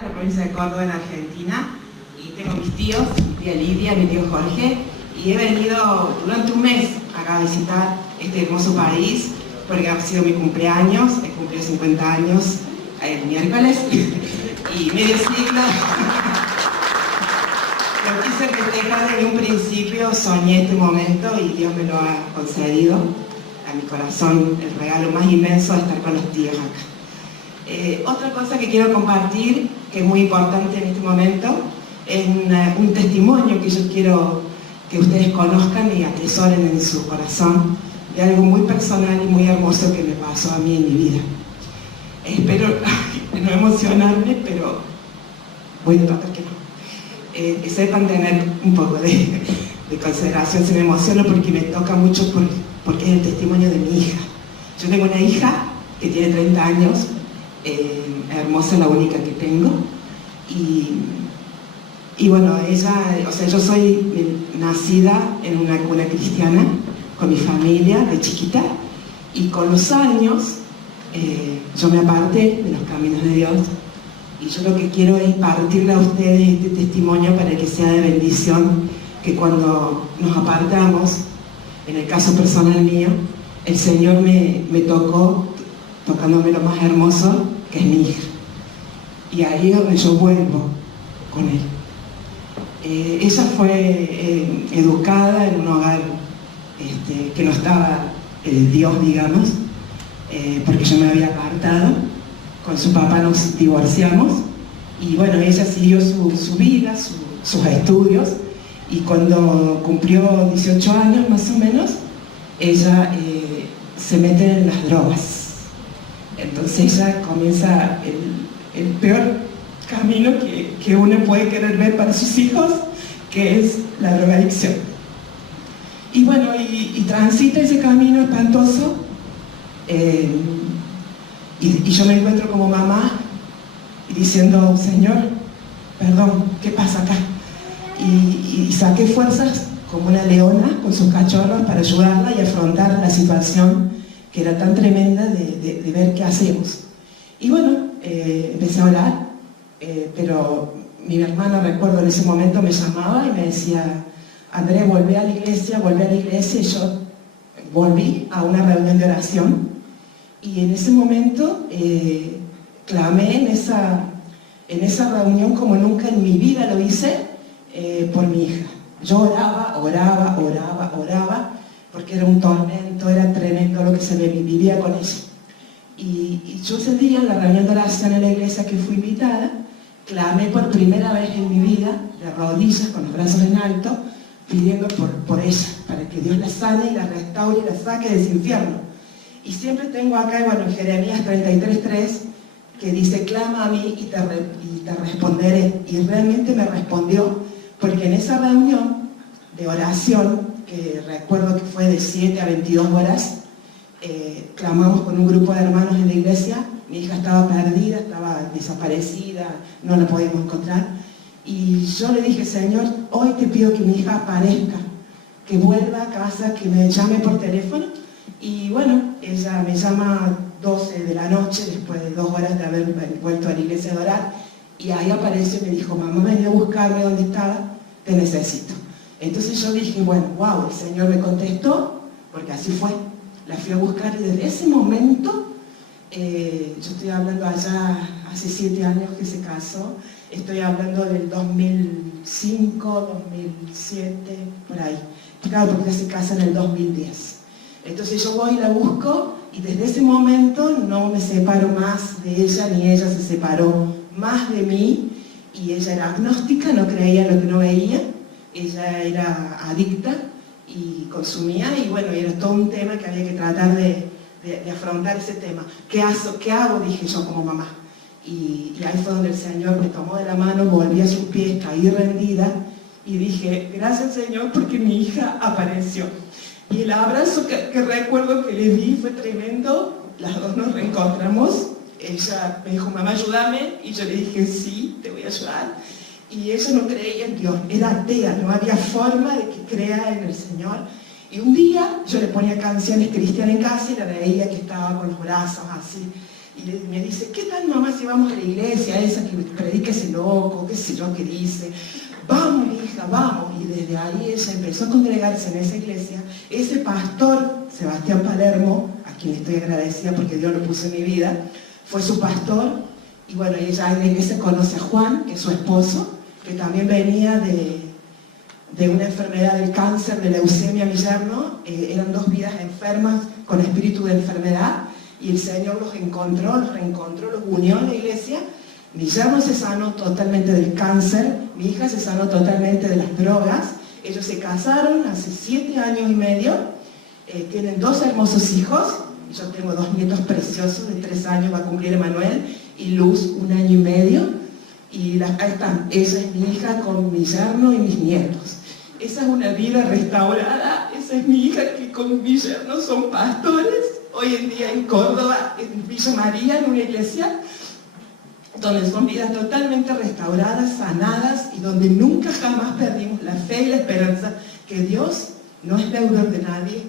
La provincia de Córdoba, en Argentina, y tengo mis tíos, mi tía Lidia, mi tío Jorge, y he venido durante un mes acá a visitar este hermoso país porque ha sido mi cumpleaños, he cumplido 50 años el miércoles y medio siglo. Lo quise festejar desde un principio, soñé este momento y Dios me lo ha concedido. A mi corazón, el regalo más inmenso de estar con los tíos acá. Otra cosa que quiero compartir, que es muy importante en este momento, es un testimonio que yo quiero que ustedes conozcan y atesoren en su corazón, de algo muy personal y muy hermoso que me pasó a mí en mi vida. Espero no emocionarme, pero voy a tratar que no. Que sepan tener un poco de consideración. Se me emociono porque me toca mucho porque es el testimonio de mi hija. Yo tengo una hija que tiene 30 años, hermosa, la única que tengo, y bueno, ella, o sea, yo soy nacida en una cuna cristiana con mi familia de chiquita, y con los años yo me aparté de los caminos de Dios, y yo lo que quiero es impartirle a ustedes este testimonio para que sea de bendición, que cuando nos apartamos, en el caso personal mío, el Señor me tocó, tocándome lo más hermoso, que es mi hija. Y ahí es donde yo vuelvo con él. Ella fue educada en un hogar que no estaba Dios, digamos, porque yo me había apartado. Con su papá nos divorciamos y bueno, ella siguió su vida, sus estudios, y cuando cumplió 18 años más o menos, ella se mete en las drogas. Entonces ella comienza el peor camino que uno puede querer ver para sus hijos, que es la drogadicción. Y bueno, y transita ese camino espantoso, y yo me encuentro como mamá diciendo: Señor, perdón, ¿qué pasa acá? Y saqué fuerzas como una leona con sus cachorros para ayudarla y afrontar la situación que era tan tremenda de ver qué hacemos. Y bueno, empecé a orar, pero mi hermana, recuerdo, en ese momento me llamaba y me decía: Andrea, volvé a la iglesia, y yo volví a una reunión de oración, y en ese momento clamé en esa reunión como nunca en mi vida lo hice, por mi hija. Yo oraba, porque era un tormento, era tremendo lo que se me vivía con ella. Y yo ese día, en la reunión de oración en la iglesia que fui invitada, clamé por primera vez en mi vida, de rodillas, con los brazos en alto, pidiendo por ella, para que Dios la sane y la restaure y la saque de ese infierno. Y siempre tengo acá, bueno, Jeremías 33:3, que dice: clama a mí y te responderé. Y realmente me respondió, porque en esa reunión de oración, que recuerdo que fue de 7 a 22 horas, clamamos con un grupo de hermanos en la iglesia. Mi hija estaba perdida, estaba desaparecida, no la podíamos encontrar, y yo le dije: Señor, hoy te pido que mi hija aparezca, que vuelva a casa, que me llame por teléfono. Y bueno, ella me llama 12 de la noche, después de 2 horas de haber vuelto a la iglesia a orar, y ahí apareció y me dijo: mamá, vení a buscarme donde estaba, te necesito. Entonces yo dije: bueno, wow, el Señor me contestó, porque así fue. La fui a buscar y desde ese momento, yo estoy hablando allá hace 7 años que se casó, estoy hablando del 2005, 2007, por ahí. Claro, porque se casa en el 2010. Entonces yo voy y la busco, y desde ese momento no me separo más de ella, ni ella se separó más de mí. Y ella era agnóstica, no creía en lo que no veía, ella era adicta y consumía, y bueno, era todo un tema que había que tratar de afrontar ese tema. ¿Qué hago? Dije yo como mamá. Y ahí fue donde el Señor me tomó de la mano, volví a sus pies, caí rendida, y dije: gracias, Señor, porque mi hija apareció. Y el abrazo que recuerdo que le di fue tremendo. Las dos nos reencontramos. Ella me dijo: mamá, ayúdame, y yo le dije: sí, te voy a ayudar. Y ella no creía en Dios, era atea, no había forma de que crea en el Señor. Y un día yo le ponía canciones cristianas en casa y la veía que estaba con los brazos así, Y me dice, ¿qué tal mamá si vamos a la iglesia esa que predica ese loco, qué sé yo qué dice? Vamos, mi hija, vamos. Y desde ahí ella empezó a congregarse en esa iglesia. Ese pastor, Sebastián Palermo, a quien estoy agradecida porque Dios lo puso en mi vida, fue su pastor. Y bueno, ella en la iglesia conoce a Juan, que es su esposo, que también venía de una enfermedad del cáncer, de leucemia, mi yerno. Eran dos vidas enfermas con espíritu de enfermedad. Y el Señor los encontró, los reencontró, los unió en la iglesia. Mi yerno se sanó totalmente del cáncer, mi hija se sanó totalmente de las drogas. Ellos se casaron hace 7 años y medio, tienen 2 hermosos hijos. Yo tengo 2 nietos preciosos, de 3 años va a cumplir Emanuel, y Luz, 1 año y medio. Y ahí están, ella es mi hija con mi yerno y mis nietos. Esa es una vida restaurada, esa es mi hija que con mi yerno son pastores. Hoy en día en Córdoba, en Villa María, en una iglesia, donde son vidas totalmente restauradas, sanadas, y donde nunca jamás perdimos la fe y la esperanza que Dios no es deudor de nadie.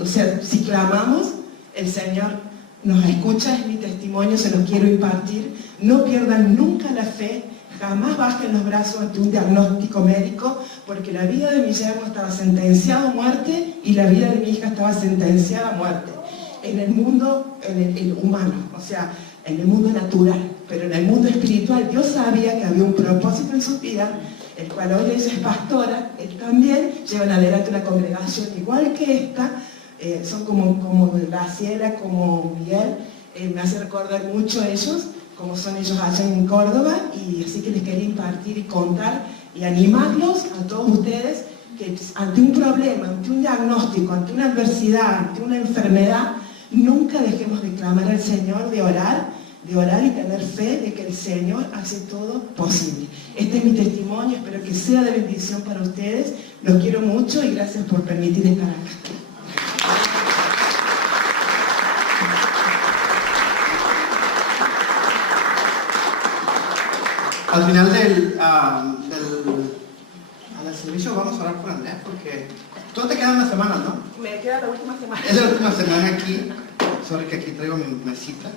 O sea, si clamamos, el Señor nos escucha, es mi testimonio, se lo quiero impartir. No pierdan nunca la fe, jamás bajen los brazos ante un diagnóstico médico, porque la vida de mi yerno estaba sentenciada a muerte y la vida de mi hija estaba sentenciada a muerte. En el mundo el humano, o sea, en el mundo natural, pero en el mundo espiritual Dios sabía que había un propósito en su vida, el cual hoy ella es pastora. Él también llevan adelante una congregación igual que esta, son como Graciela, como Miguel, me hace recordar mucho a ellos, como son ellos allá en Córdoba, y así que les quería impartir y contar y animarlos a todos ustedes que ante un problema, ante un diagnóstico, ante una adversidad, ante una enfermedad, nunca dejemos de clamar al Señor, de orar y tener fe de que el Señor hace todo posible. Este es mi testimonio, espero que sea de bendición para ustedes. Los quiero mucho y gracias por permitir estar acá. Al final del servicio vamos a orar por Andrea, porque todo te queda una semana, ¿no? Me queda la última semana. Es la última semana aquí. Sorry que aquí traigo mi mesita.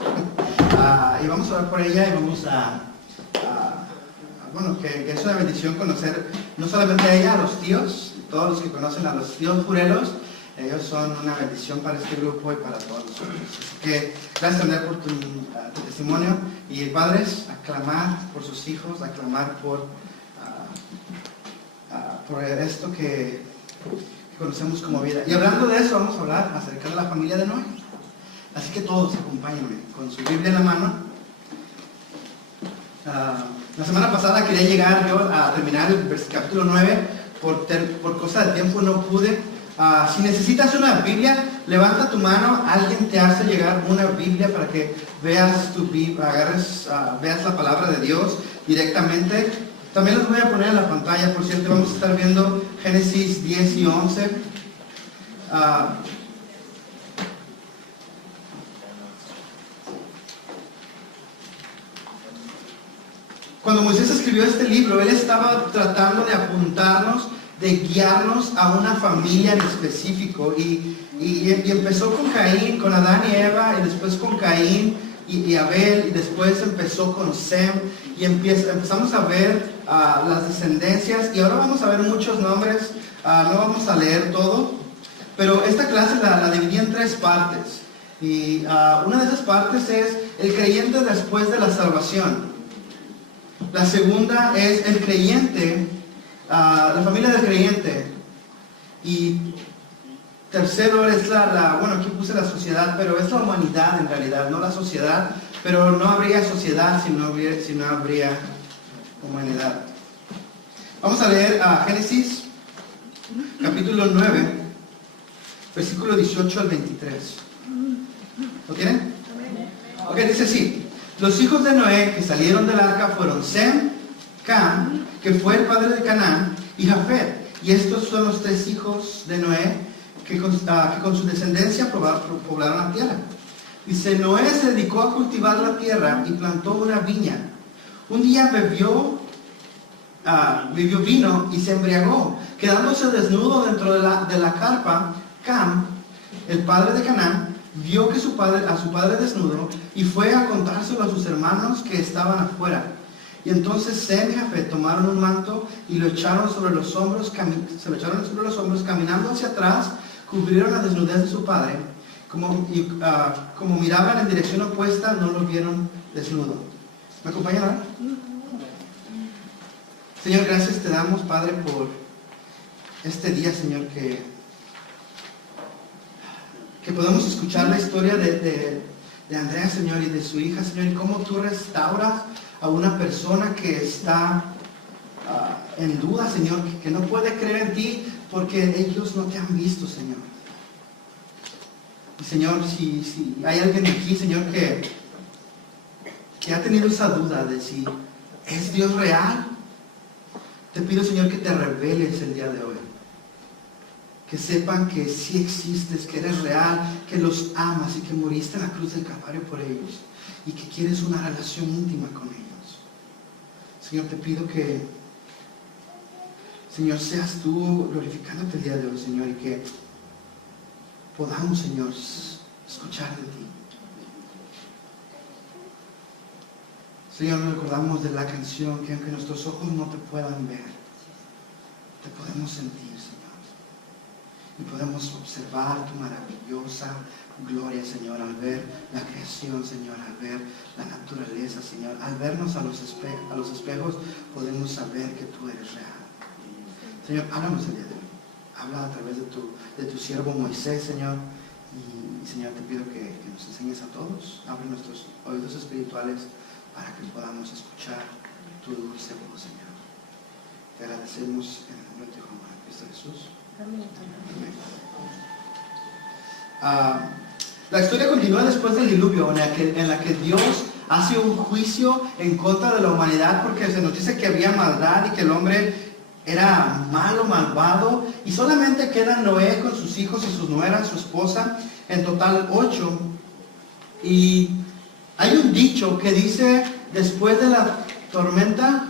Y vamos a orar por ella y vamos bueno, que es una bendición conocer no solamente a ella, a los tíos, todos los que conocen a los tíos Jurelos. Ellos son una bendición para este grupo y para todos nosotros. Así que gracias, Andrea, por tu testimonio. Y padres, aclamar por sus hijos, aclamar por esto que conocemos como vida. Y hablando de eso, vamos a hablar acerca de la familia de Noé. Así que todos acompáñenme con su Biblia en la mano. La semana pasada quería llegar yo a terminar el capítulo 9, por cosa de tiempo no pude. Si necesitas una Biblia, levanta tu mano, alguien te hace llegar una Biblia para que veas tu Biblia, veas la palabra de Dios directamente. También los voy a poner en la pantalla, por cierto, vamos a estar viendo Génesis 10 y 11. Cuando Moisés escribió este libro, él estaba tratando de apuntarnos, de guiarnos a una familia en específico, y empezó con Caín, con Adán y Eva, y después con Caín y Abel, y después empezó con Sem, y empezamos a ver las descendencias, y ahora vamos a ver muchos nombres. No vamos a leer todo, pero esta clase la dividí en 3 partes, y una de esas partes es el creyente después de la salvación. La segunda es el creyente, la familia del creyente. Y tercero es bueno, aquí puse la sociedad, pero es la humanidad en realidad, no la sociedad. Pero no habría sociedad si no habría humanidad. Vamos a leer Génesis, capítulo 9, versículo 18 al 23. ¿Lo tienen? Ok, dice así. Los hijos de Noé que salieron del arca fueron Sem, Cam, que fue el padre de Canaán, y Jafet. Y estos son los 3 hijos de Noé que con su descendencia poblaron la tierra. Dice, Noé se dedicó a cultivar la tierra y plantó una viña. Un día bebió vino y se embriagó, quedándose desnudo dentro de la carpa. Cam, el padre de Canaán, vio que a su padre desnudo y fue a contárselo a sus hermanos que estaban afuera. Y entonces Sem y Jafet tomaron un manto y lo echaron sobre los hombros, caminando hacia atrás, cubrieron la desnudez de su padre. Como miraban en dirección opuesta, no lo vieron desnudo. ¿Me acompañan ahora? Señor, gracias te damos, Padre, por este día, Señor, que podemos escuchar la historia de Andrea, Señor, y de su hija, Señor, y cómo tú restauras a una persona que está en duda, Señor, que no puede creer en ti porque ellos no te han visto, Señor. Y Señor, si hay alguien aquí, Señor, que ha tenido esa duda de si es Dios real, te pido, Señor, que te reveles el día de hoy. Que sepan que sí existes, que eres real, que los amas y que moriste en la cruz del Calvario por ellos y que quieres una relación íntima con ellos. Señor, te pido que, Señor, seas tú glorificándote el día de hoy, Señor, y que podamos, Señor, escuchar de ti. Señor, nos recordamos de la canción que aunque nuestros ojos no te puedan ver, te podemos sentir, Señor. Y podemos observar tu maravillosa gloria, Señor, al ver la creación, Señor, al ver la naturaleza, Señor. Al vernos a los espejos, podemos saber que tú eres real. Señor, háblanos el día de hoy. Habla a través de tu siervo Moisés, Señor. Y Señor, te pido que nos enseñes a todos. Abre nuestros oídos espirituales para que podamos escuchar tu dulce voz, Señor. Te agradecemos en el nombre de Jehová, Cristo Jesús. Amén. La historia continúa después del diluvio, en la que Dios hace un juicio en contra de la humanidad, porque se nos dice que había maldad y que el hombre era malo, malvado, y solamente quedan Noé con sus hijos y sus nueras, su esposa, en total 8. Y hay un dicho que dice, después de la tormenta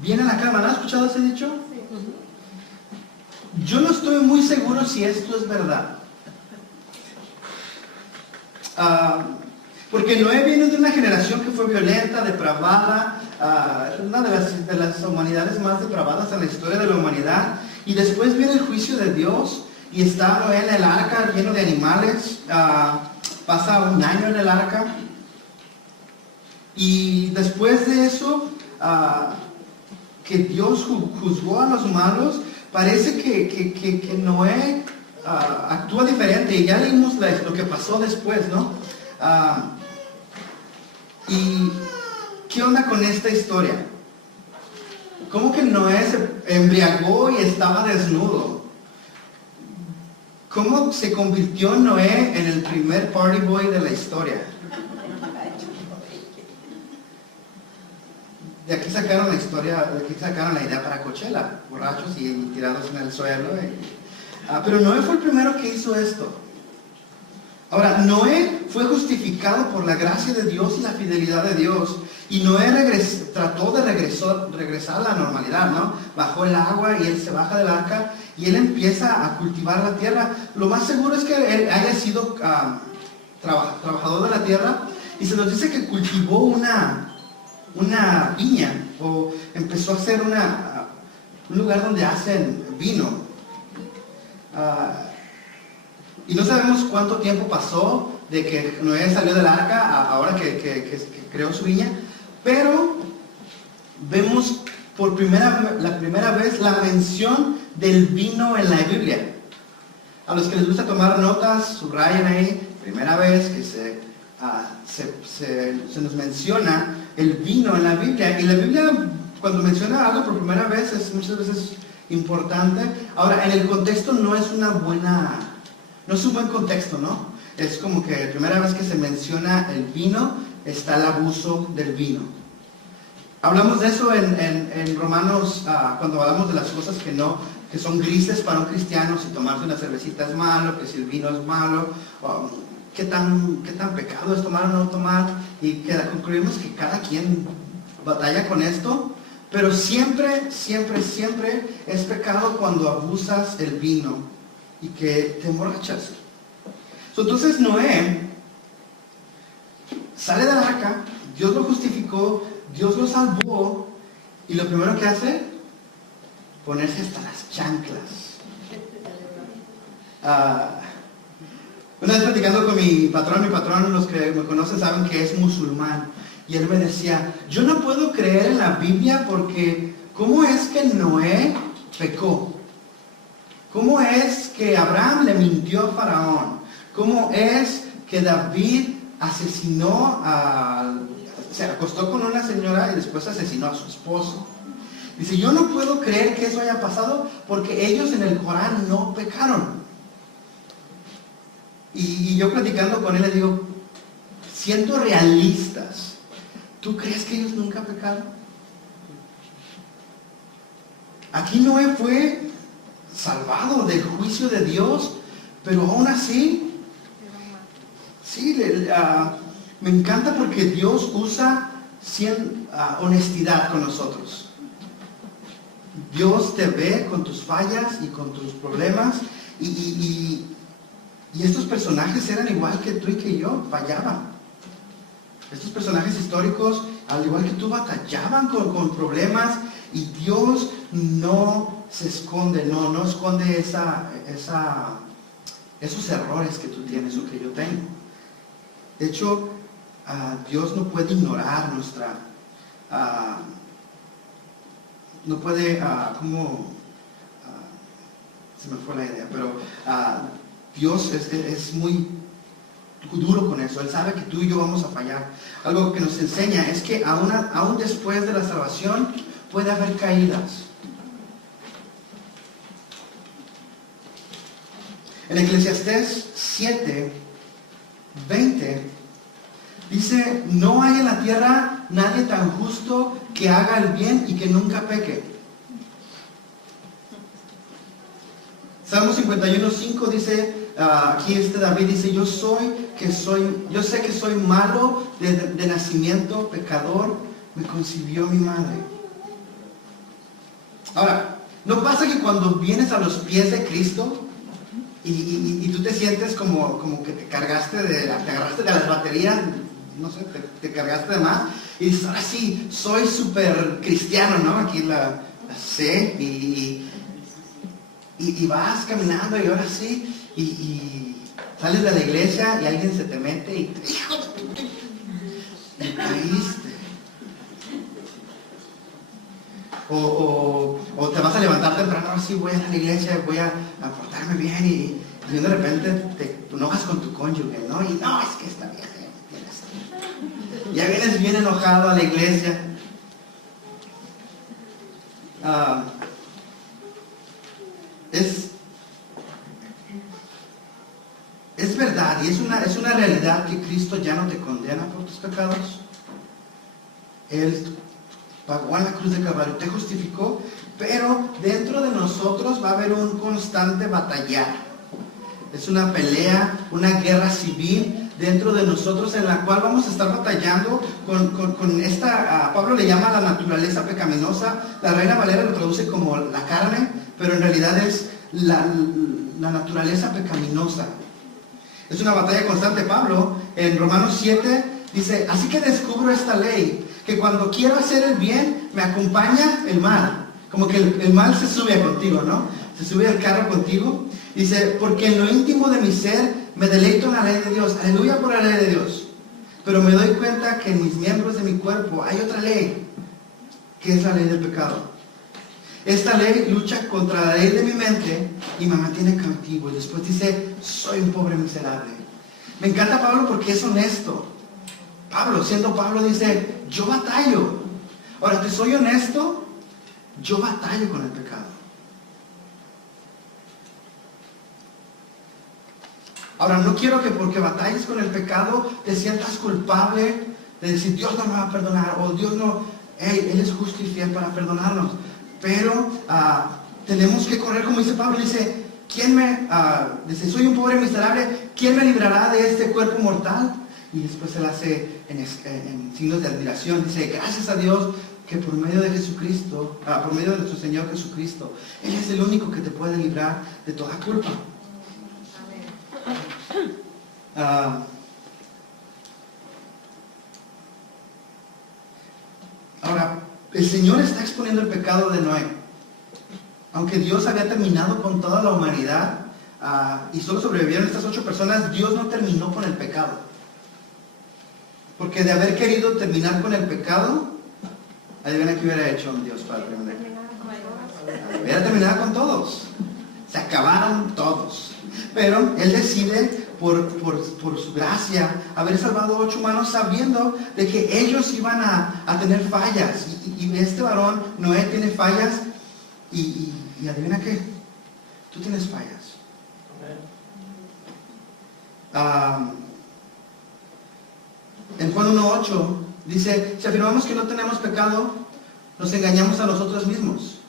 viene la calma. ¿No has escuchado ese dicho? Yo no estoy muy seguro si esto es verdad. Porque Noé viene de una generación que fue violenta, depravada, una de las humanidades más depravadas en la historia de la humanidad. Y después viene el juicio de Dios y está Noé en el arca lleno de animales. Pasa un año en el arca. Y después de eso, que Dios juzgó a los malos, parece que Noé actúa diferente. Y ya leímos lo que pasó después, ¿no? ¿Y qué onda con esta historia? ¿Cómo que Noé se embriagó y estaba desnudo? ¿Cómo se convirtió Noé en el primer party boy de la historia? De aquí sacaron la historia, de aquí sacaron la idea para Coachella, borrachos y tirados en el suelo. Pero Noé fue el primero que hizo esto. Ahora, Noé fue justificado por la gracia de Dios y la fidelidad de Dios. Y Noé trató de regresar a la normalidad, ¿no? Bajó el agua y él se baja del arca y él empieza a cultivar la tierra. Lo más seguro es que él haya sido trabajador de la tierra. Y se nos dice que cultivó una viña, o empezó a hacer un lugar donde hacen vino. Y no sabemos cuánto tiempo pasó de que Noé salió del arca ahora que creó su viña, pero vemos por la primera vez la mención del vino en la Biblia. A los que les gusta tomar notas, subrayen ahí, primera vez que se nos menciona el vino en la Biblia. Y la Biblia, cuando menciona algo por primera vez, es muchas veces importante. Ahora, en el contexto no es un buen contexto, ¿no? Es como que la primera vez que se menciona el vino, está el abuso del vino. Hablamos de eso en Romanos, cuando hablamos de las cosas que son grises para un cristiano, si tomarse una cervecita es malo, que si el vino es malo, qué tan pecado es tomar o no tomar, y concluimos que cada quien batalla con esto, pero siempre, siempre, siempre es pecado cuando abusas el vino y que te emborrachas. Entonces Noé sale del arca, Dios lo justificó, Dios lo salvó, y lo primero que hace, ponerse hasta las chanclas. Una vez platicando con mi patrón, los que me conocen saben que es musulmán, y él me decía, yo no puedo creer en la Biblia porque ¿cómo es que Noé pecó? ¿Cómo es que Abraham le mintió a Faraón? ¿Cómo es que David se acostó con una señora y después asesinó a su esposo? Dice, yo no puedo creer que eso haya pasado porque ellos en el Corán no pecaron. Y yo platicando con él le digo, siendo realistas, ¿tú crees que ellos nunca pecaron? Aquí Noé fue salvado del juicio de Dios, pero aún así, sí, me encanta porque Dios usa honestidad con nosotros. Dios te ve con tus fallas y con tus problemas, y estos personajes eran igual que tú y que yo, fallaban. Estos personajes históricos, al igual que tú, batallaban con problemas, y Dios no se esconde, no esconde esos errores que tú tienes o que yo tengo. De hecho, Dios no puede ignorar no puede, se me fue la idea, pero Dios es muy duro con eso. Él sabe que tú y yo vamos a fallar. Algo que nos enseña es que aún después de la salvación puede haber caídas. En Eclesiastés 7:20 dice, no hay en la tierra nadie tan justo que haga el bien y que nunca peque. Salmo 51:5 dice, aquí David dice, yo sé que soy malo de nacimiento, pecador, me concibió mi madre. Ahora, ¿no pasa que cuando vienes a los pies de Cristo y tú te sientes como que te agarraste de las baterías, no sé, te cargaste de más, y dices, ahora sí, soy súper cristiano, ¿no? Aquí la sé, y vas caminando, y ahora sí, y sales de la iglesia y alguien se te mete y te hijo de tu, caíste. O te vas a levantar temprano, ahora sí voy a la iglesia, voy a portarme bien, y de repente te enojas con tu cónyuge, ¿no? Y no, es que esta vieja ya vienes bien enojado a la iglesia. Es verdad, y es una realidad que Cristo ya no te condena por tus pecados. Él pagó en la cruz de Calvario, te justificó, pero dentro de nosotros va a haber un constante batallar. Es una pelea, una guerra civil dentro de nosotros en la cual vamos a estar batallando con esta, Pablo le llama la naturaleza pecaminosa, la Reina Valera lo traduce como la carne, pero en realidad es la naturaleza pecaminosa. Es una batalla constante. Pablo en Romanos 7 dice, así que descubro esta ley, que cuando quiero hacer el bien, me acompaña el mal. Como que el mal se sube contigo, ¿no? Se sube al carro contigo. Dice, porque en lo íntimo de mi ser me deleito en la ley de Dios. Aleluya por la ley de Dios. Pero me doy cuenta que en mis miembros de mi cuerpo hay otra ley, que es la ley del pecado. Esta ley lucha contra la ley de mi mente y me mantiene cautivo. Y después dice, soy un pobre miserable. Me encanta Pablo porque es honesto. Pablo, siendo Pablo, dice, yo batallo. Ahora, te soy honesto, yo batallo con el pecado. Ahora, no quiero que porque batalles con el pecado te sientas culpable de decir, Dios no me va a perdonar, o Dios no, Él es justo y fiel para perdonarnos. Pero tenemos que correr, como dice Pablo, dice, dice, soy un pobre miserable, ¿quién me librará de este cuerpo mortal? Y después él hace en signos de admiración, dice, gracias a Dios que por medio de Jesucristo, por medio de nuestro Señor Jesucristo, Él es el único que te puede librar de toda culpa. Ahora, el Señor está exponiendo el pecado de Noé. Aunque Dios había terminado con toda la humanidad y solo sobrevivieron estas 8 personas, Dios no terminó con el pecado. Porque de haber querido terminar con el pecado, adivina qué hubiera hecho un Dios Padre. Hubiera terminado con todos. Se acabaron todos. Pero Él decide, por su gracia, haber salvado 8 humanos sabiendo de que ellos iban a tener fallas. Y este varón, Noé, tiene fallas. Y adivina qué, tú tienes fallas. En Juan 1:8 dice: si afirmamos que no tenemos pecado, nos engañamos a nosotros mismos.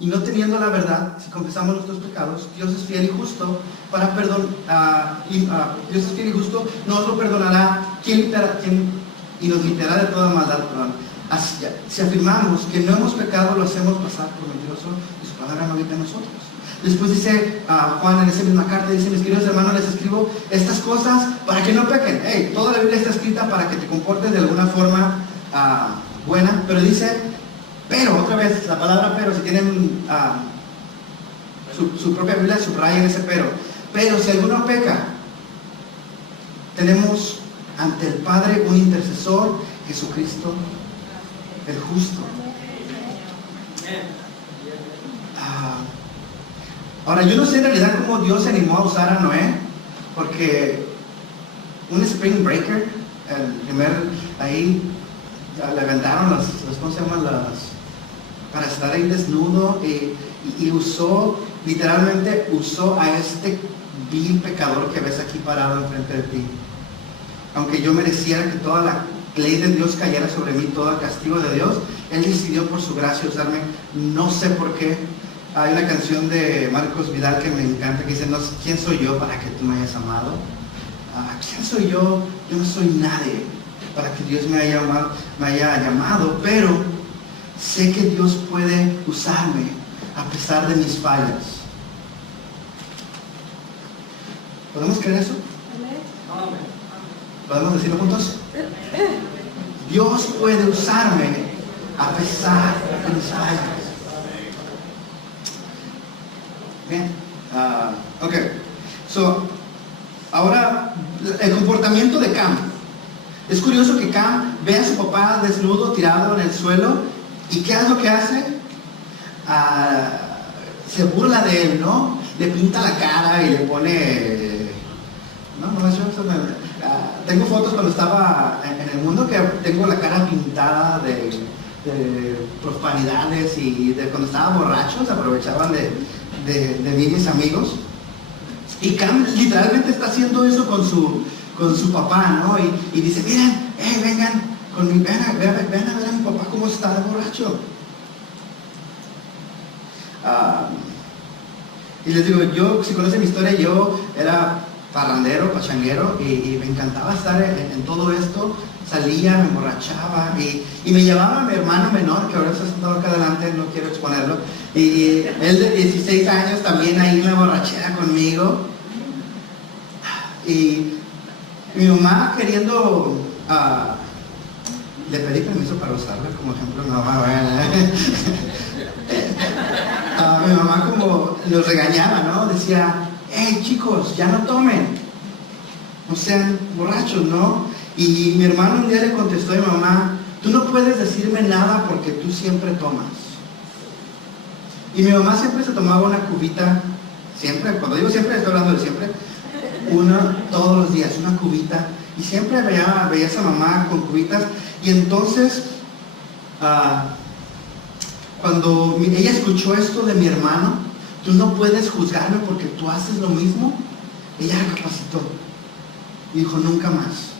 Y no teniendo la verdad, si confesamos nuestros pecados, Dios es fiel y justo para perdonar. Dios es fiel y justo, nos lo perdonará y nos limpiará de toda maldad. Así, si afirmamos que no hemos pecado, lo hacemos pasar por mentiroso y su palabra no habita en nosotros. Después dice Juan en esa misma carta, dice: mis queridos hermanos, les escribo estas cosas para que no pequen. Toda la Biblia está escrita para que te comportes de alguna forma buena, pero dice, pero, otra vez, la palabra pero, si tienen su propia Biblia, subrayen ese pero. Pero si alguno peca, tenemos ante el Padre un intercesor, Jesucristo, el justo. Ahora, yo no sé en realidad cómo Dios se animó a usar a Noé, porque un spring breaker, el primer, ahí le aventaron las ¿cómo se llaman? Para estar ahí desnudo, y literalmente usó a este vil pecador que ves aquí parado enfrente de ti. Aunque yo mereciera que toda la ley de Dios cayera sobre mí, todo el castigo de Dios, Él decidió por su gracia usarme, no sé por qué. Hay una canción de Marcos Vidal que me encanta, que dice: no, ¿quién soy yo para que tú me hayas amado? ¿Quién soy yo? Yo no soy nadie para que Dios me haya llamado, pero sé que Dios puede usarme a pesar de mis fallas. ¿Podemos creer eso? ¿Podemos decirlo juntos? Dios puede usarme a pesar de mis fallas. Bien, ok. Ahora, el comportamiento de Cam. Es curioso que Cam ve a su papá desnudo, tirado en el suelo, y ¿qué es lo que hace? Se burla de él, ¿no? Le pinta la cara y le pone... tengo fotos cuando estaba en el mundo que tengo la cara pintada de profanidades, y de cuando estaba borracho se aprovechaban de mí mis amigos. Y Cam literalmente está haciendo eso con su papá, ¿no? Y dice: miren, vengan conmigo, vean a ver a mi papá cómo está de borracho. Y les digo, yo, si conocen mi historia, yo era parrandero, pachanguero, y me encantaba estar en todo esto. Salía, me emborrachaba, y me llevaba a mi hermano menor, que ahora está sentado acá adelante, no quiero exponerlo, y él de 16 años también ahí en la borrachera conmigo. Y mi mamá queriendo, le pedí permiso para usarla como ejemplo. Mi mamá, mi mamá como los regañaba, ¿no? Decía: hey chicos, ya no tomen, no sean borrachos, ¿no? Y mi hermano un día le contestó a mi mamá: tú no puedes decirme nada porque tú siempre tomas. Y mi mamá siempre se tomaba una cubita, siempre, cuando digo siempre, estoy hablando de siempre, todos los días, una cubita, y siempre veía a esa mamá con cubitas. Y entonces, cuando ella escuchó esto de mi hermano: tú no puedes juzgarme porque tú haces lo mismo, ella recapacitó y dijo: nunca más.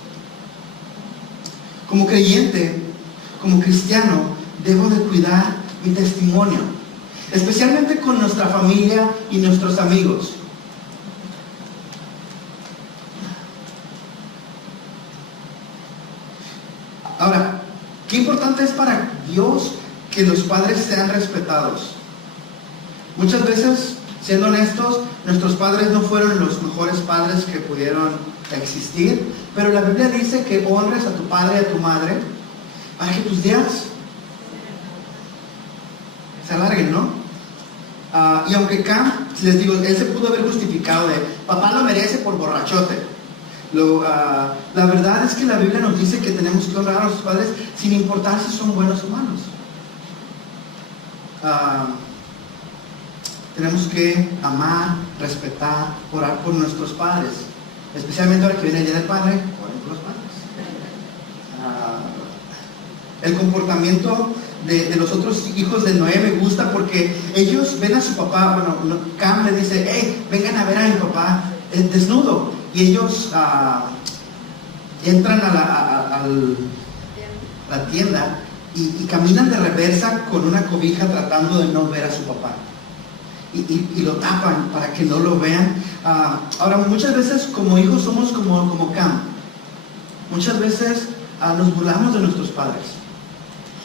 Como creyente, como cristiano, debo de cuidar mi testimonio, especialmente con nuestra familia y nuestros amigos. Ahora, qué importante es para Dios que los padres sean respetados. Muchas veces Siendo honestos, nuestros padres no fueron los mejores padres que pudieron existir, pero la Biblia dice que honres a tu padre y a tu madre para que tus días se alarguen, ¿no? Y aunque Cam, les digo, él se pudo haber justificado de papá lo merece por borrachote. La verdad es que la Biblia nos dice que tenemos que honrar a nuestros padres sin importar si son buenos o malos. Tenemos que amar, respetar, orar por nuestros padres, especialmente ahora que viene el Día del Padre, oren por los padres. El comportamiento de los otros hijos de Noé me gusta porque ellos ven a su papá. Bueno, Cam le dice, hey, vengan a ver a mi papá desnudo, y ellos entran a la tienda y caminan de reversa con una cobija tratando de no ver a su papá, y lo tapan para que no lo vean. Ahora, muchas veces como hijos somos como Cam. Muchas veces nos burlamos de nuestros padres.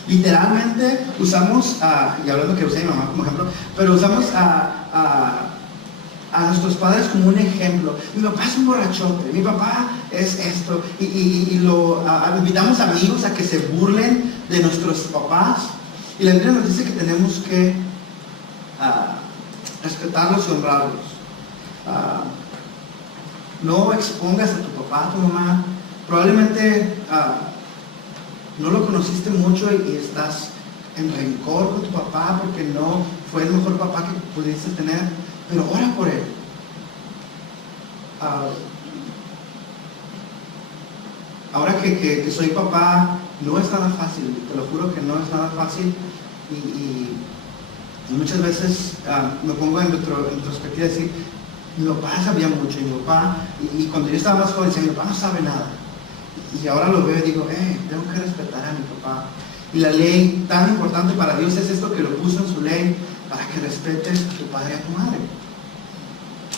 Literalmente usamos, y hablando que usé a mi mamá como ejemplo, pero usamos a nuestros padres como un ejemplo. Mi papá es un borrachote, mi papá es esto, y invitamos amigos a que se burlen de nuestros papás. Y la Biblia nos dice que tenemos que respetarlos y honrarlos. No expongas a tu papá, a tu mamá. Probablemente no lo conociste mucho y estás en rencor con tu papá porque no fue el mejor papá que pudiste tener, pero ora por él. Ahora que soy papá, no es nada fácil, te lo juro que no es nada fácil, y muchas veces me pongo en retrospectiva y decir, mi papá sabía mucho, y cuando yo estaba más joven decía, mi papá no sabe nada. Y ahora lo veo y digo, tengo que respetar a mi papá. Y la ley tan importante para Dios es esto, que lo puso en su ley, para que respetes a tu padre y a tu madre.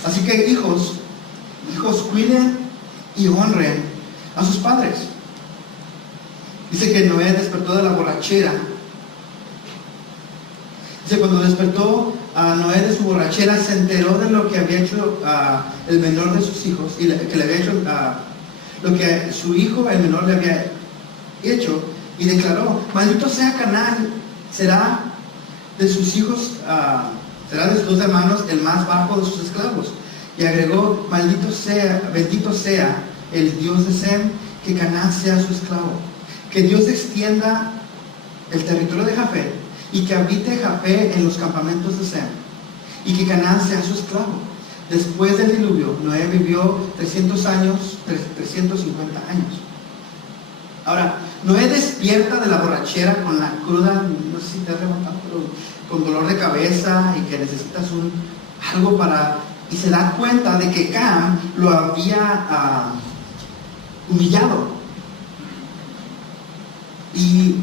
Así que hijos, cuiden y honren a sus padres. Dice que Noé despertó de la borrachera. Dice, cuando despertó a Noé de su borrachera, se enteró de lo que había hecho el menor de sus hijos, y que le había hecho lo que su hijo, el menor, le había hecho, y declaró, maldito sea Canaán, será de sus hijos, será de sus dos hermanos el más bajo de sus esclavos. Y agregó, bendito sea el Dios de Sem, que Canaán sea su esclavo. Que Dios extienda el territorio de Jafet, y que habite Jafet en los campamentos de Sem, y que Canaán sea su esclavo. Después del diluvio, Noé vivió 350 años. Ahora, Noé despierta de la borrachera con la cruda, no sé si te has levantado, pero con dolor de cabeza y que necesitas algo y se da cuenta de que Cam lo había humillado. Y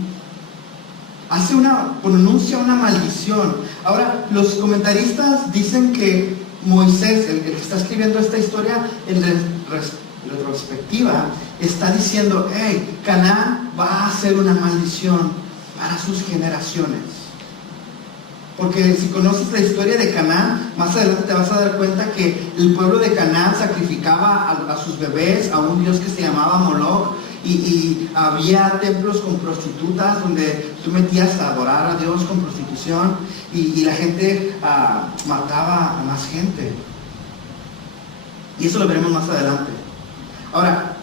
pronuncia una maldición. Ahora, los comentaristas dicen que Moisés, el que está escribiendo esta historia en retrospectiva, está diciendo, Canaán va a ser una maldición para sus generaciones. Porque si conoces la historia de Canaán, más adelante te vas a dar cuenta que el pueblo de Canaán sacrificaba a sus bebés a un dios que se llamaba Moloch, y había templos con prostitutas donde tú metías a adorar a Dios con prostitución, y la gente mataba a más gente. Y eso lo veremos más adelante. Ahora,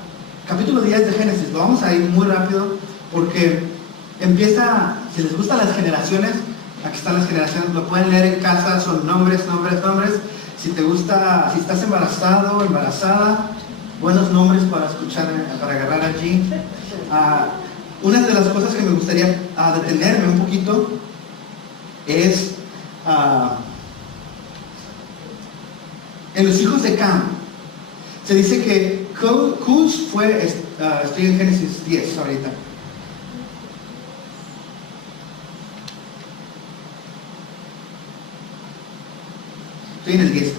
capítulo 10 de Génesis, lo vamos a ir muy rápido porque empieza, si les gustan las generaciones, aquí están las generaciones, lo pueden leer en casa, son nombres. Si te gusta, si estás embarazado o embarazada, buenos nombres para escuchar, para agarrar allí. Una de las cosas que me gustaría detenerme un poquito es en los hijos de Cam. Se dice que Cus fue, estoy en Génesis 10 ahorita. Estoy en el 10,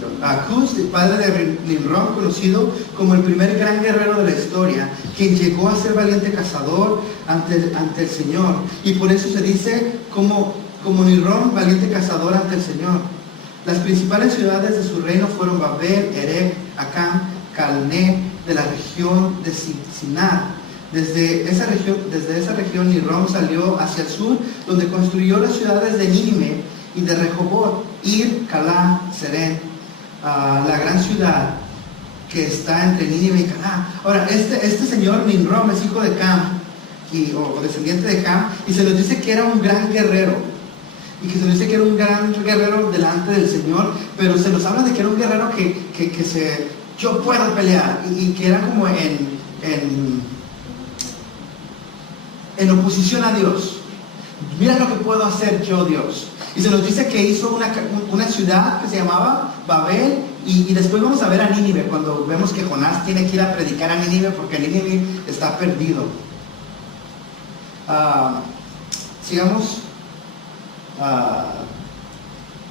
Cus, el padre de Nimrod, conocido como el primer gran guerrero de la historia, quien llegó a ser valiente cazador ante el Señor. Y por eso se dice como Nimrod, valiente cazador ante el Señor. Las principales ciudades de su reino fueron Babel, Erech, Acán, Calné, de la región de Sinar. Desde esa región Nimrod salió hacia el sur, donde construyó las ciudades de Nínive y de Rehobot, Ir, Calá, Serén, la gran ciudad que está entre Nínive y Calá. Ahora, este señor Nimrod es hijo de Cam, o descendiente de Cam, y se nos dice que era un gran guerrero, y que se nos dice que era un gran guerrero delante del Señor, pero se nos habla de que era un guerrero yo puedo pelear, y que era como en oposición a Dios. Mira lo que puedo hacer yo, Dios. Y se nos dice que hizo una ciudad que se llamaba Babel, y después vamos a ver a Nínive, cuando vemos que Jonás tiene que ir a predicar a Nínive porque Nínive está perdido. Sigamos.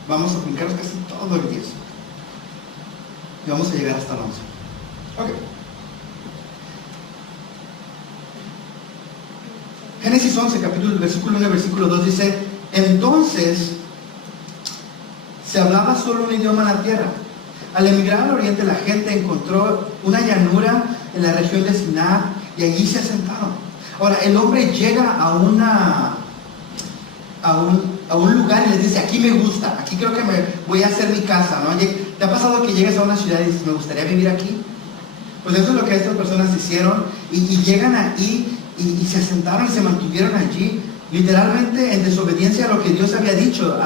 Vamos a brincarnos casi todo el 10 y vamos a llegar hasta el 11. Ok. Génesis 11, versículo 1 y versículo 2 dice: entonces se hablaba solo un idioma en la tierra. Al emigrar al oriente, la gente encontró una llanura en la región de Sinar y allí se asentaron. Ahora, el hombre llega a un lugar y les dice: aquí me gusta, aquí creo que me voy a hacer mi casa, ¿no? ¿Te ha pasado que llegas a una ciudad y dices: me gustaría vivir aquí? Pues eso es lo que estas personas hicieron, y llegan ahí y se asentaron y se mantuvieron allí, literalmente en desobediencia a lo que Dios había dicho.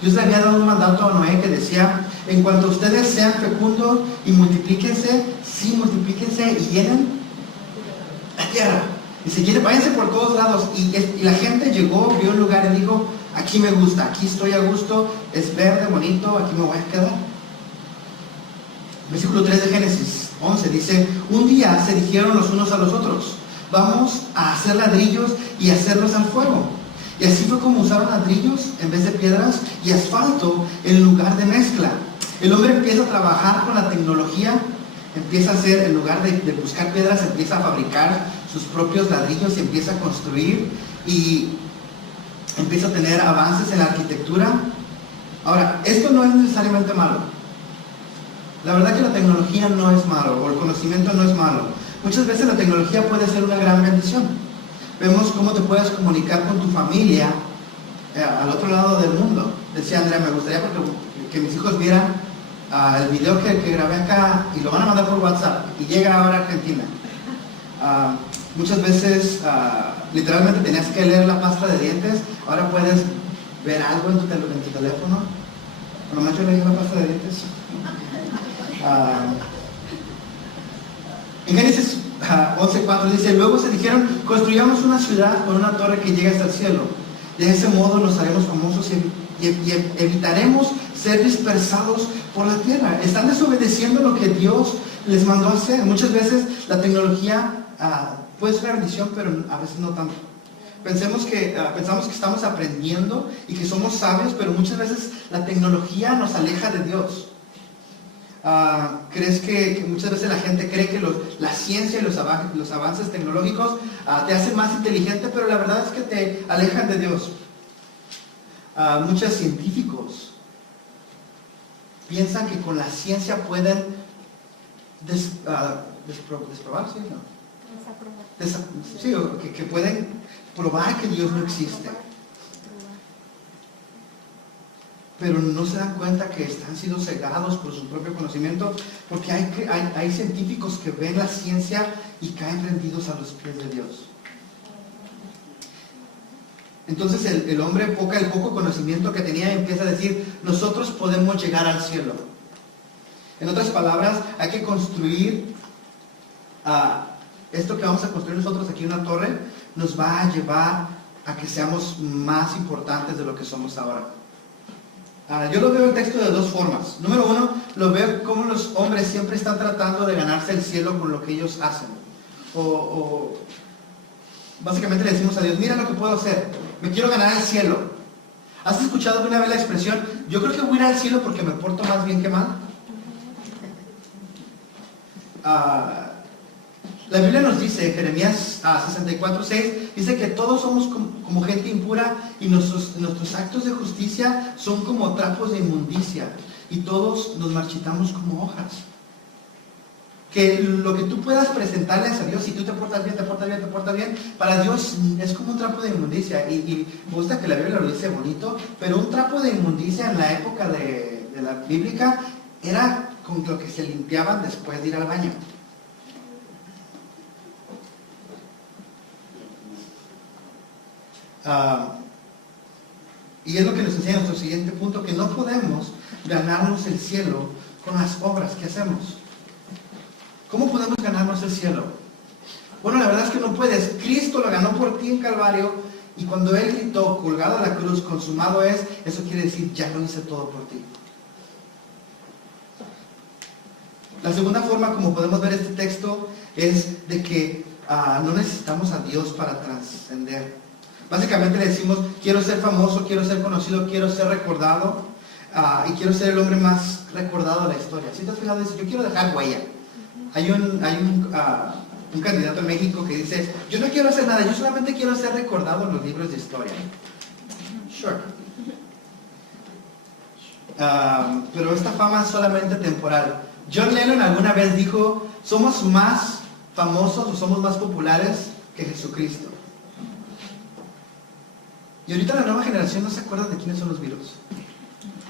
Dios le había dado un mandato a Noé que decía: en cuanto ustedes sean fecundos y multiplíquense, sí, multiplíquense y llenen la tierra. Dice: váyanse por todos lados. Y la gente llegó, vio un lugar y dijo: aquí me gusta, aquí estoy a gusto, es verde, bonito, aquí me voy a quedar. Versículo 3 de Génesis 11 dice: un día se dijeron los unos a los otros: vamos a hacer ladrillos y hacerlos al fuego. Y así fue como usaron ladrillos en vez de piedras y asfalto en lugar de mezcla. El hombre empieza a trabajar con la tecnología, empieza a hacer, en lugar de buscar piedras, empieza a fabricar sus propios ladrillos y empieza a construir, y empieza a tener avances en la arquitectura. Ahora, esto no es necesariamente malo. La verdad que la tecnología no es malo, o el conocimiento no es malo. Muchas veces la tecnología puede ser una gran bendición. Vemos cómo te puedes comunicar con tu familia al otro lado del mundo. Decía Andrea: me gustaría que mis hijos vieran el video que grabé acá, y lo van a mandar por WhatsApp, y llega ahora a Argentina. Muchas veces literalmente tenías que leer la pasta de dientes, ahora puedes ver algo en tu teléfono. Por lo menos yo leí la pasta de dientes. En Génesis 11:4 dice: luego se dijeron: construyamos una ciudad con una torre que llegue hasta el cielo. De ese modo nos haremos famosos y evitaremos ser dispersados por la tierra. Están desobedeciendo lo que Dios les mandó a hacer. Muchas veces la tecnología puede ser una bendición, pero a veces no tanto. Pensamos que estamos aprendiendo y que somos sabios, pero muchas veces la tecnología nos aleja de Dios. ¿Crees que muchas veces la gente cree que la ciencia y los avances tecnológicos te hacen más inteligente, pero la verdad es que te alejan de Dios? Muchos científicos piensan que con la ciencia pueden desprobar, ¿sí? ¿no? Que pueden probar que Dios no existe. Pero no se dan cuenta que están siendo cegados por su propio conocimiento, porque hay científicos que ven la ciencia y caen rendidos a los pies de Dios. Entonces el hombre, el poco conocimiento que tenía, empieza a decir: nosotros podemos llegar al cielo. En otras palabras, hay que construir esto que vamos a construir nosotros aquí, una torre, nos va a llevar a que seamos más importantes de lo que somos ahora. Yo lo veo el texto de dos formas. Número uno, lo veo como los hombres siempre están tratando de ganarse el cielo con lo que ellos hacen. O básicamente le decimos a Dios: mira lo que puedo hacer, me quiero ganar el cielo. ¿Has escuchado alguna vez la expresión: yo creo que voy a ir al cielo porque me porto más bien que mal? La Biblia nos dice, Jeremías 64:6, dice que todos somos como gente impura y nuestros actos de justicia son como trapos de inmundicia y todos nos marchitamos como hojas. Que lo que tú puedas presentarles a Dios, si tú te portas bien, para Dios es como un trapo de inmundicia. Y me gusta que la Biblia lo dice bonito, pero un trapo de inmundicia en la época de la bíblica era con lo que se limpiaban después de ir al baño. Y es lo que nos enseña nuestro siguiente punto, que no podemos ganarnos el cielo con las obras que hacemos. ¿Cómo podemos ganarnos el cielo? Bueno, la verdad es que no puedes. Cristo lo ganó por ti en Calvario, y cuando Él gritó, colgado a la cruz, consumado es, eso quiere decir, ya lo hice todo por ti. La segunda forma como podemos ver este texto es de que no necesitamos a Dios para trascender. Básicamente le decimos, quiero ser famoso, quiero ser conocido, quiero ser recordado, y quiero ser el hombre más recordado de la historia. Si te has fijado, dice, yo quiero dejar huella. Hay un candidato en México que dice, yo no quiero hacer nada, yo solamente quiero ser recordado en los libros de historia. Sure. Pero esta fama es solamente temporal. John Lennon alguna vez dijo, somos más famosos o somos más populares que Jesucristo. Y ahorita la nueva generación no se acuerda de quiénes son los Beatles.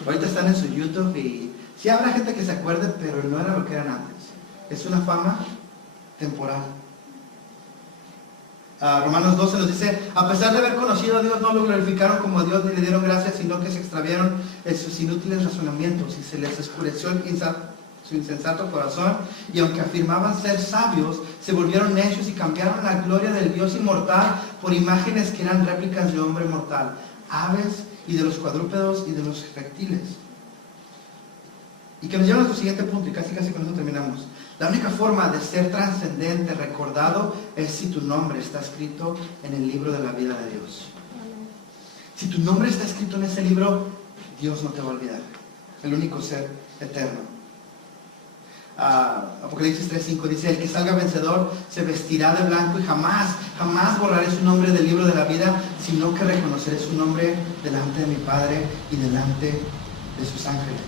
Ahorita están en su YouTube y sí habrá gente que se acuerde, pero no era lo que eran antes. Es una fama temporal. Romanos 12 nos dice, a pesar de haber conocido a Dios, no lo glorificaron como Dios ni le dieron gracias, sino que se extraviaron en sus inútiles razonamientos y se les oscureció su insensato corazón, y aunque afirmaban ser sabios, se volvieron necios y cambiaron la gloria del Dios inmortal por imágenes que eran réplicas de hombre mortal, aves y de los cuadrúpedos y de los reptiles. Y que nos lleva a nuestro siguiente punto, y casi con eso terminamos. La única forma de ser trascendente, recordado, es si tu nombre está escrito en el libro de la vida de Dios. Si tu nombre está escrito en ese libro, Dios no te va a olvidar. El único ser eterno. Apocalipsis 3:5 dice, el que salga vencedor se vestirá de blanco y jamás borraré su nombre del libro de la vida, sino que reconoceré su nombre delante de mi Padre y delante de sus ángeles.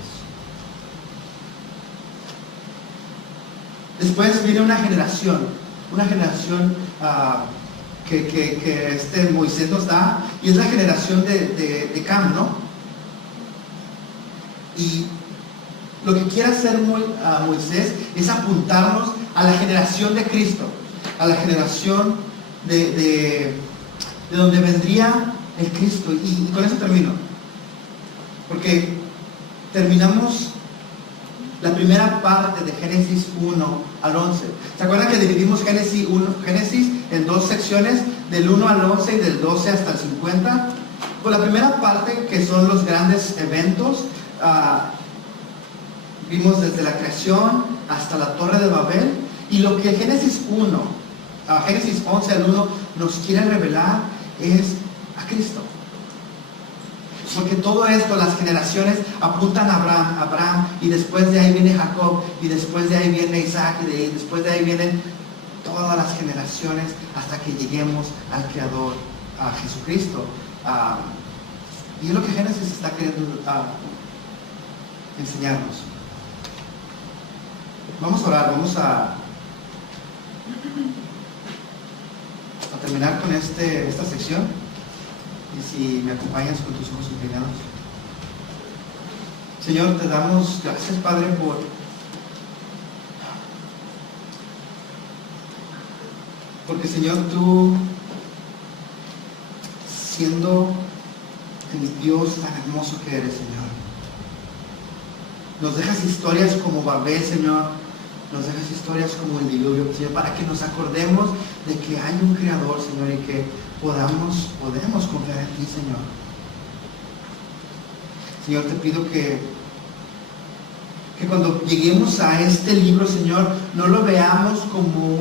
Después viene una generación que Moisés nos da, y es la generación de Cam, ¿no? Y lo que quiere hacer Moisés es apuntarnos a la generación de Cristo, a la generación de donde vendría el Cristo. Y con eso termino, porque terminamos la primera parte de Génesis 1 al 11. ¿Se acuerdan que dividimos Génesis en dos secciones, del 1 al 11 y del 12 hasta el 50? Pues la primera parte, que son los grandes eventos, vimos desde la creación hasta la Torre de Babel, y lo que Génesis 11 al 1 nos quiere revelar es a Cristo. Porque todo esto, las generaciones apuntan a Abraham, y después de ahí viene Jacob, y después de ahí viene Isaac, y después de ahí vienen todas las generaciones hasta que lleguemos al Creador, a Jesucristo. Y es lo que Génesis está queriendo enseñarnos. Vamos a orar, vamos a terminar con esta sección. Y si me acompañas con tus ojos inclinados. Señor, te damos gracias, Padre, porque Señor, tú, siendo el Dios tan hermoso que eres, Señor, nos dejas historias como Babel, Señor, nos dejas historias como el diluvio, Señor, para que nos acordemos de que hay un Creador, Señor, y que podemos confiar en ti, Señor. Señor, te pido que cuando lleguemos a este libro, Señor, no lo veamos como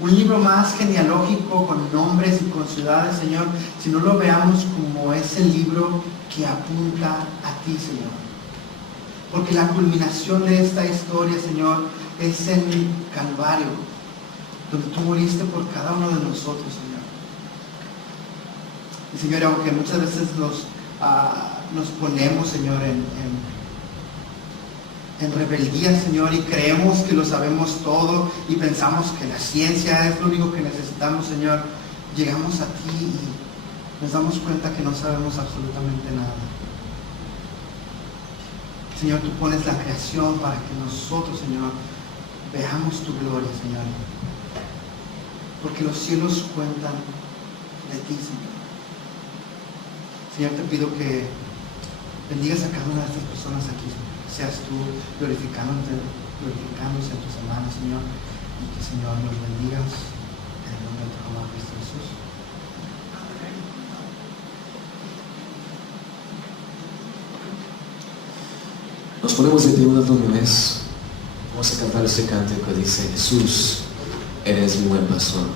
un libro más genealógico con nombres y con ciudades, Señor, sino lo veamos como ese libro que apunta a ti, Señor. Porque la culminación de esta historia, Señor, es en Calvario, donde tú moriste por cada uno de nosotros, Señor. Y Señor, aunque muchas veces nos ponemos, Señor, en rebeldía, Señor, y creemos que lo sabemos todo y pensamos que la ciencia es lo único que necesitamos, Señor, llegamos a ti y nos damos cuenta que no sabemos absolutamente nada. Señor, tú pones la creación para que nosotros, Señor, veamos tu gloria, Señor, porque los cielos cuentan de ti, Señor. Señor, te pido que bendigas a cada una de estas personas aquí, seas tú glorificándose en tu semana, Señor, y que, Señor, nos bendigas en el nombre de tu amado Cristo Jesús. Nos ponemos de pie una última vez. Vamos a cantar este canto que dice: Jesús, eres mi buen pastor.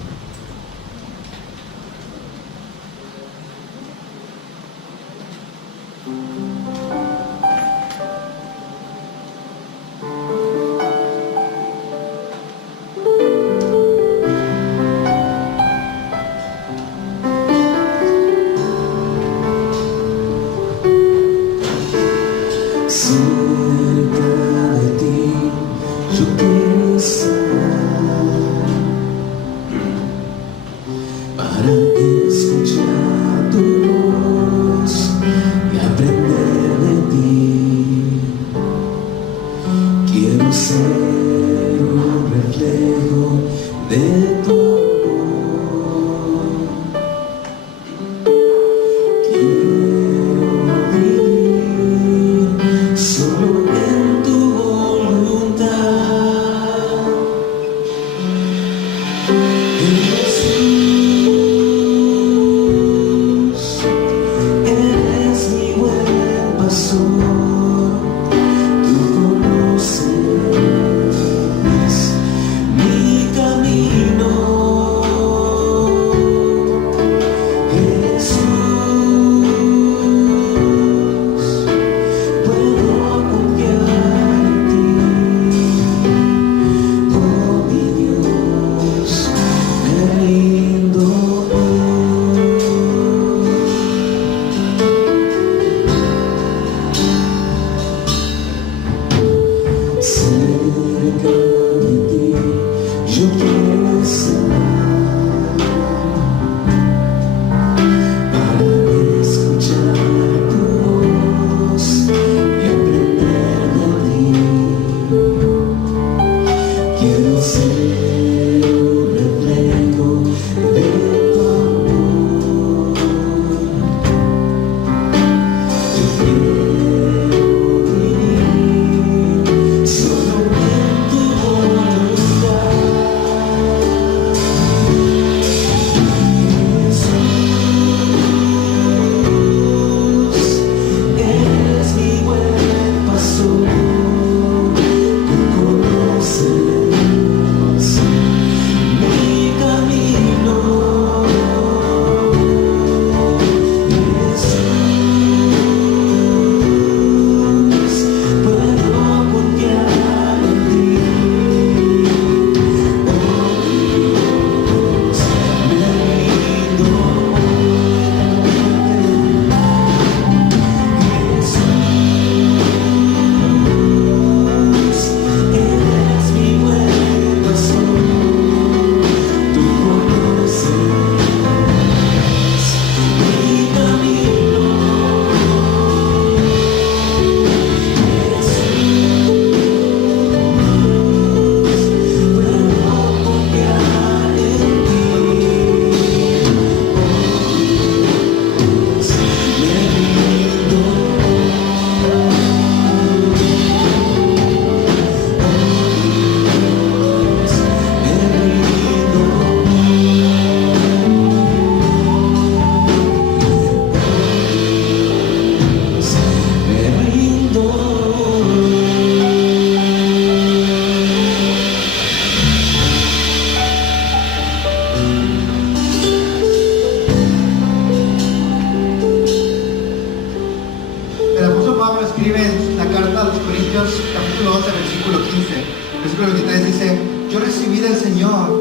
Versículo 23 dice: yo recibí del Señor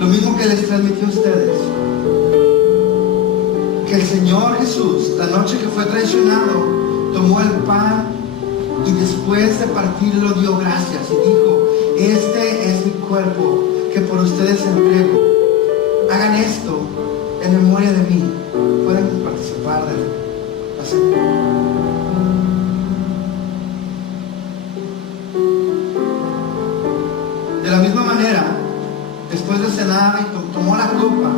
lo mismo que les transmitió a ustedes, que el Señor Jesús, la noche que fue traicionado, tomó el pan y después de partirlo dio gracias y dijo: este es mi cuerpo que por ustedes entrego. Hagan esto en memoria de mí. Pueden participar de la cena. De la misma manera, después de cenar, tomó la copa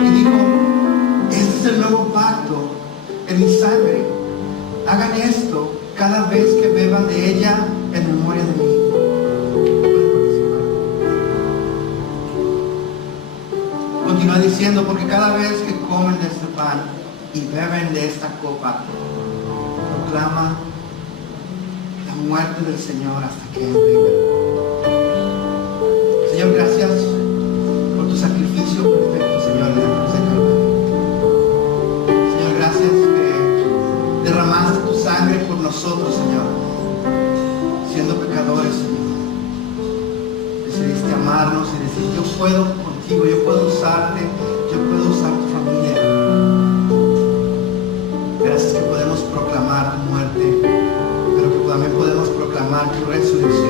y dijo: este es el nuevo pacto en mi sangre. Hagan esto cada vez que beban de ella en memoria de mí. Continúa diciendo: porque cada vez que comen de este pan y beben de esta copa, proclaman la muerte del Señor hasta que Él venga. Señor, gracias por tu sacrificio perfecto, Señor, en la cruz de Calvario. Señor, gracias que derramaste tu sangre por nosotros, Señor, siendo pecadores, Señor. Decidiste amarnos y decir: yo puedo contigo, yo puedo usarte, yo puedo usar tu familia. Gracias que podemos proclamar tu muerte, pero que también podemos proclamar tu resurrección.